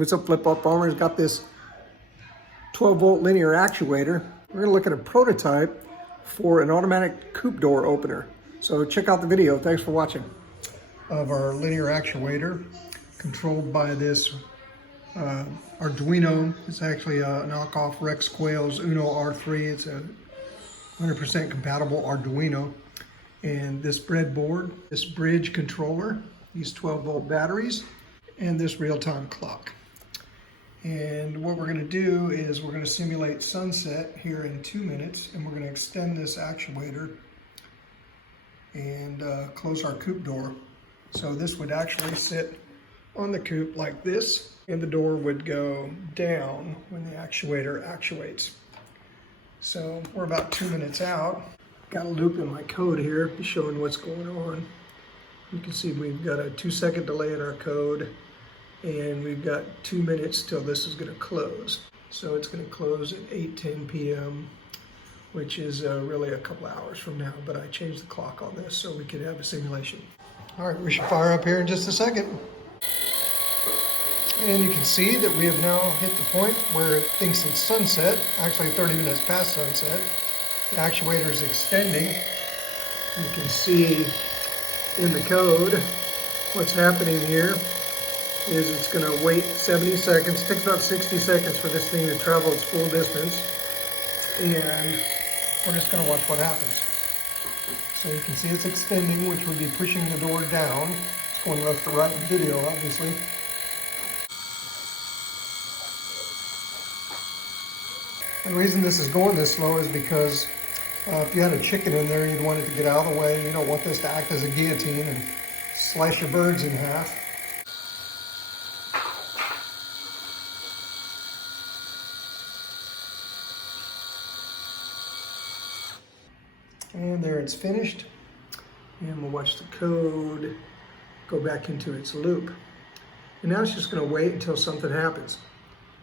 What's up, Flip Up Farmers? Got this 12-volt linear actuator. We're gonna look at a prototype for an automatic Coop door opener. So check out the video. Thanks for watching. Of our linear actuator, controlled by this Arduino. It's actually a knockoff Rex Quail's Uno R3. It's a 100% compatible Arduino. And this breadboard, this bridge controller, these 12-volt batteries, and this real-time clock. And what we're going to do is we're going to simulate sunset here in 2 minutes, and we're going to extend this actuator and close our Coop door. So this would actually sit on the Coop like this, and the door would go down when the actuator actuates. So we're about 2 minutes out. Got a loop in my code here showing what's going on. You can see we've got a 2-second delay in our code, and we've got 2 minutes till this is going to close. So it's going to close at 8:10 p.m., which is really a couple hours from now, but I changed the clock on this so we could have a simulation. All right, we should fire up here in just a second. And you can see that we have now hit the point where it thinks it's sunset, actually 30 minutes past sunset. The actuator is extending. You can see in the code what's happening here is it's going to wait 70 seconds. It takes about 60 seconds for this thing to travel its full distance. And we're just going to watch what happens. So you can see it's extending, which would be pushing the door down. It's going left to right in the video, obviously. The reason this is going this slow is because if you had a chicken in there, you'd want it to get out of the way. You don't want this to act as a guillotine and slice your birds in half. And there it's finished. And we'll watch the code go back into its loop. And now it's just going to wait until something happens.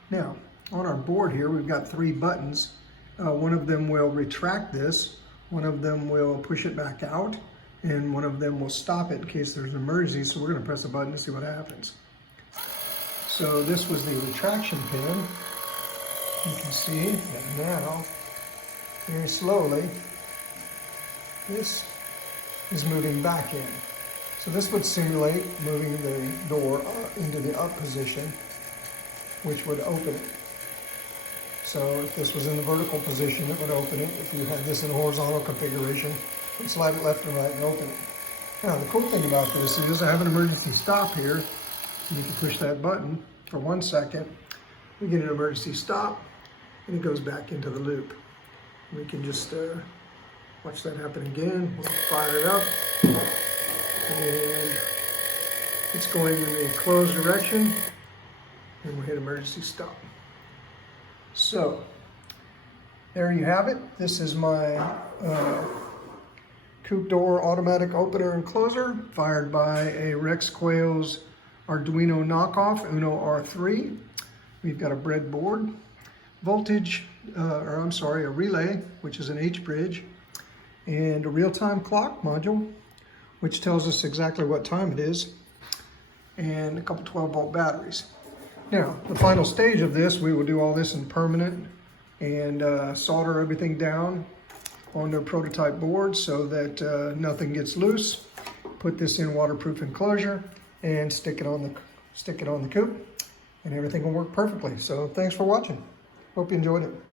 Now, on our board here, we've got 3 buttons. One of them will retract this, one of them will push it back out, and one of them will stop it in case there's an emergency. So we're going to press a button to see what happens. So this was the retraction pin. You can see that now, very slowly, this is moving back in. So this would simulate moving the door into the up position, which would open it. So if this was in the vertical position, it would open it. If you had this in a horizontal configuration, you'd slide it left and right and open it. Now, the cool thing about this is I have an emergency stop here. You can push that button for 1 second. We get an emergency stop, and it goes back into the loop. We can just watch that happen again. We'll fire it up, and it's going in the closed direction, and we'll hit emergency stop. So, there you have it. This is my Coop door automatic opener and closer, fired by a Rex Quail's Arduino knockoff, Uno R3. We've got a breadboard, a relay, which is an H-bridge, and a real-time clock module, which tells us exactly what time it is, and a couple 12-volt batteries. Now, the final stage of this, we will do all this in permanent and solder everything down on their prototype board so that nothing gets loose. Put this in waterproof enclosure and stick it on the Coop, and everything will work perfectly. So thanks for watching. Hope you enjoyed it.